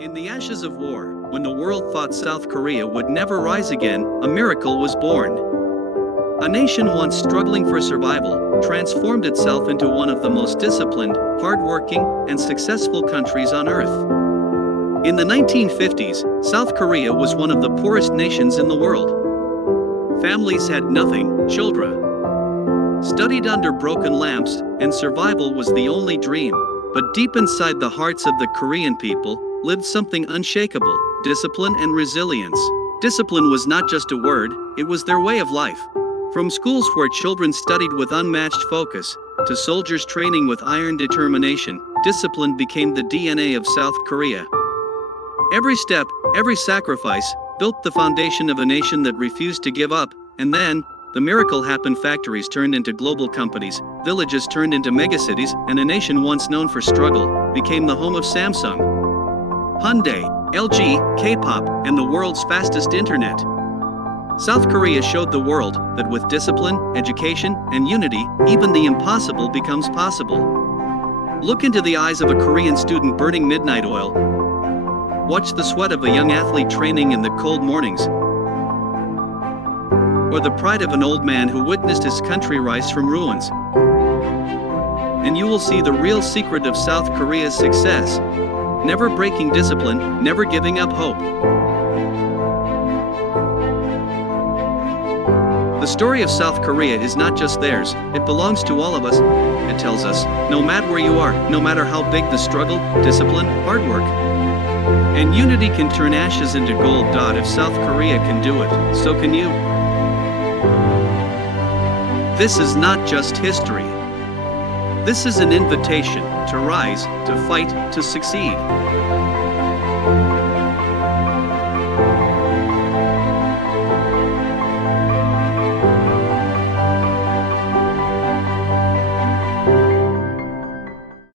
In the ashes of war, when the world thought South Korea would never rise again, a miracle was born. A nation once struggling for survival transformed itself into one of the most disciplined, hardworking, and successful countries on earth. In the 1950s, South Korea was one of the poorest nations in the world. Families had nothing, children studied under broken lamps, and survival was the only dream. But deep inside the hearts of the Korean people lived something unshakable: discipline and resilience. Discipline was not just a word, it was their way of life. From schools where children studied with unmatched focus, to soldiers training with iron determination, discipline became the DNA of South Korea. Every step, every sacrifice, built the foundation of a nation that refused to give up, and then, the miracle happened. Factories turned into global companies, villages turned into megacities, and a nation once known for struggle became the home of Samsung, Hyundai, LG, K-pop, and the world's fastest internet. South Korea showed the world that with discipline, education, and unity, even the impossible becomes possible. Look into the eyes of a Korean student burning midnight oil. Watch the sweat of a young athlete training in the cold mornings, or the pride of an old man who witnessed his country rise from ruins. And you will see the real secret of South Korea's success: never breaking discipline, never giving up hope. The story of South Korea is not just theirs, it belongs to all of us. It tells us, no matter where you are, no matter how big the struggle, discipline, hard work, and unity can turn ashes into gold. If South Korea can do it, so can you. This is not just history. This is an invitation to rise, to fight, to succeed.